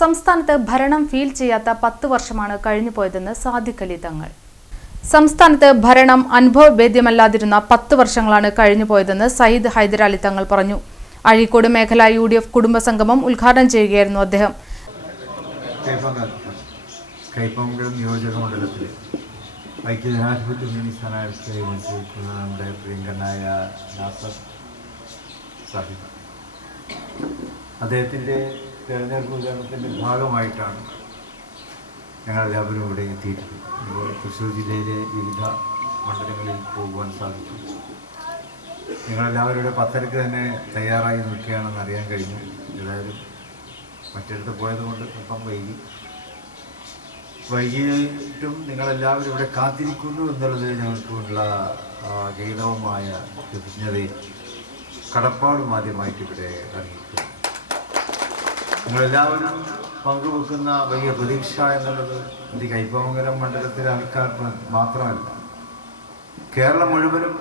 സംസ്ഥാനത്ത് ഭരണം ഫീൽ ചെയ്യാത്ത 10 വർഷമാണ് കഴിഞ്ഞുപോയതെന്ന് സാദിഖ് അലി തങ്ങൾ. സംസ്ഥാനത്ത് ഭരണം അനുഭവവേദ്യമല്ലാതിരുന്ന 10 വർഷങ്ങളാണ് കഴിഞ്ഞുപോയതെന്ന് സയ്യിദ് ഹൈദർ അലി തങ്ങൾ പറഞ്ഞു. അഴീക്കോട് മേഖല UDF കുടുംബസംഗമം ഉദ്ഘാടനം ചെയ്യുകയായിരുന്നു അദ്ദേഹം. അദ്ദേഹത്തിൻ്റെ തെരഞ്ഞെടുപ്പ് പ്രചാരണത്തിൻ്റെ ഭാഗമായിട്ടാണ് ഞങ്ങളെല്ലാവരും ഇവിടെ എത്തിയിട്ടുള്ളത്. ഇപ്പോൾ തൃശ്ശൂർ ജില്ലയിലെ വിവിധ മണ്ഡലങ്ങളിൽ പോകുവാൻ സാധിച്ചു. നിങ്ങളെല്ലാവരും ഇവിടെ 10:30 തന്നെ തയ്യാറായി നിൽക്കുകയാണെന്ന് അറിയാൻ കഴിഞ്ഞു. ഏതായാലും മറ്റിടത്ത് പോയതുകൊണ്ട് അല്പം വൈകിയിട്ടും നിങ്ങളെല്ലാവരും ഇവിടെ കാത്തിരിക്കുന്നു എന്നുള്ളത് ഞങ്ങൾക്കുള്ള ഗൗരവമായ കൃതജ്ഞതയും കടപ്പാടും ആദ്യമായിട്ട് ഇവിടെ അറിയിക്കുന്നു. നിങ്ങളെല്ലാവരും പങ്കുവെക്കുന്ന വലിയ പ്രതീക്ഷ എന്നുള്ളത് ഈ കൈപ്പമംഗലം മണ്ഡലത്തിലെ ആൾക്കാർ മാത്രമല്ല, കേരളം മുഴുവനും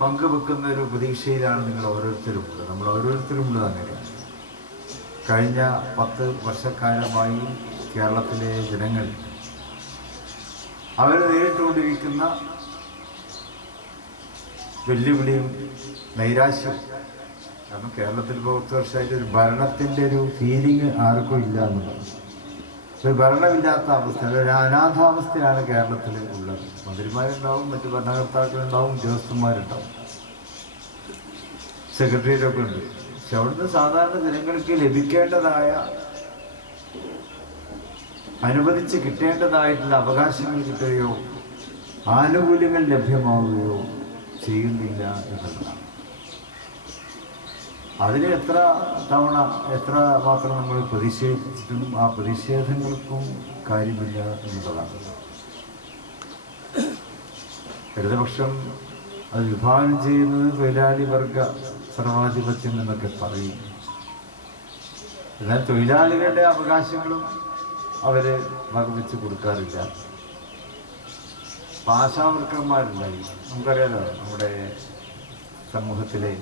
പങ്കുവെക്കുന്ന ഒരു പ്രതീക്ഷയിലാണ് നിങ്ങൾ ഓരോരുത്തരും ഉള്ളത്. നമ്മൾ ഓരോരുത്തരും ഉള്ളത് അങ്ങനെയാണ്. കഴിഞ്ഞ 10 വർഷക്കാലമായി കേരളത്തിലെ ജനങ്ങൾ അവർ നേരിട്ടുകൊണ്ടിരിക്കുന്ന വെല്ലുവിളിയും നൈരാശ്യം, കാരണം കേരളത്തിൽ ഇപ്പോൾ 10 വർഷമായിട്ട് ഒരു ഭരണത്തിൻ്റെ ഒരു ഫീലിംഗ് ആർക്കും ഇല്ല എന്നുള്ളത്. ഒരു ഭരണമില്ലാത്ത അവസ്ഥ, ഒരു അനാഥാവസ്ഥയാണ് കേരളത്തിൽ ഉള്ളത്. മന്ത്രിമാരുണ്ടാവും, മറ്റു ഭരണകർത്താക്കളുണ്ടാവും, ഉദ്യോഗസ്ഥന്മാരുണ്ടാവും, സെക്രട്ടറിയേറ്റൊക്കെ ഉണ്ട്. പക്ഷെ അവിടുന്ന് സാധാരണ ജനങ്ങൾക്ക് ലഭിക്കേണ്ടതായ, അനുവദിച്ച് കിട്ടേണ്ടതായിട്ടുള്ള അവകാശങ്ങൾ കിട്ടുകയോ ആനുകൂല്യങ്ങൾ ലഭ്യമാവുകയോ ചെയ്യുന്നില്ല എന്നുള്ളതാണ്. അതിന് എത്ര മാത്രം നമ്മൾ പ്രതിഷേധിച്ചിട്ടും ആ പ്രതിഷേധങ്ങൾക്കും കാര്യമില്ല എന്നുള്ളതാണ്. ഇടതുപക്ഷം അത് വിഭാവനം ചെയ്യുന്നത് തൊഴിലാളി വർഗ സർവാധിപത്യം എന്നൊക്കെ പറയും. എന്നാൽ തൊഴിലാളികളുടെ അവകാശങ്ങളും അവർ വകവെച്ച് കൊടുക്കാറില്ല. ആശാവർക്കർമാരുണ്ടായി, നമുക്കറിയാലോ, നമ്മുടെ സമൂഹത്തിലെ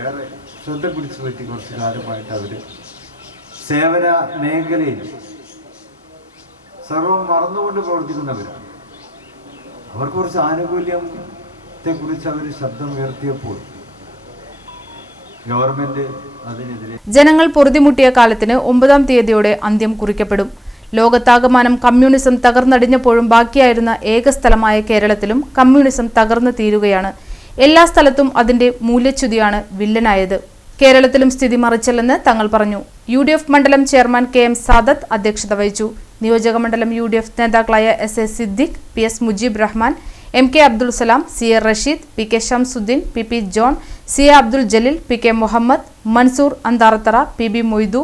ഏറെ ശ്രദ്ധ പിടിച്ചു പറ്റി കുറച്ച് കാലമായിട്ട് അവർ സേവന മേഖലയിൽ സർവം മറന്നുകൊണ്ട് പ്രവർത്തിക്കുന്നവരാണ്. അവർക്ക് കുറച്ച് ആനുകൂല്യത്തെക്കുറിച്ച് അവർ ശബ്ദം ഉയർത്തിയപ്പോൾ ഗവൺമെന്റ് അതിനെതിരെ. ജനങ്ങൾ പൊറുതിമുട്ടിയ കാലത്തിന് 9-ാം തീയതിയോടെ അന്ത്യം കുറിക്കപ്പെടും. ലോകത്താകമാനം കമ്മ്യൂണിസം തകർന്നടിഞ്ഞപ്പോഴും ബാക്കിയായിരുന്ന ഏക സ്ഥലമായ കേരളത്തിലും കമ്മ്യൂണിസം തകർന്നു തീരുകയാണ്. എല്ലാ സ്ഥലത്തും അതിന്റെ മൂല്യച്യുതിയാണ് വില്ലനായത്. കേരളത്തിലും സ്ഥിതി മറിച്ചല്ലെന്ന് തങ്ങൾ പറഞ്ഞു. UDF മണ്ഡലം ചെയർമാൻ KM സാദത്ത് അധ്യക്ഷത വഹിച്ചു. നിയോജക മണ്ഡലം UDF നേതാക്കളായ SA Siddique, PS Mujeeb Rahman, MK Abdul Salam, CA Rasheed, PK Shamsuddin, PP John, CA Abdul Jaleel, PK Muhammad, Mansoor Antharathara, PB Moidu,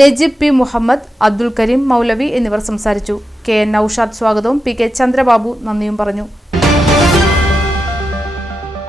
Najeeb P Muhammad, Abdul Kareem Maulavi എന്നിവർ സംസാരിച്ചു. KN നൌഷാദ് സ്വാഗതവും PK ചന്ദ്രബാബു നന്ദിയും പറഞ്ഞു.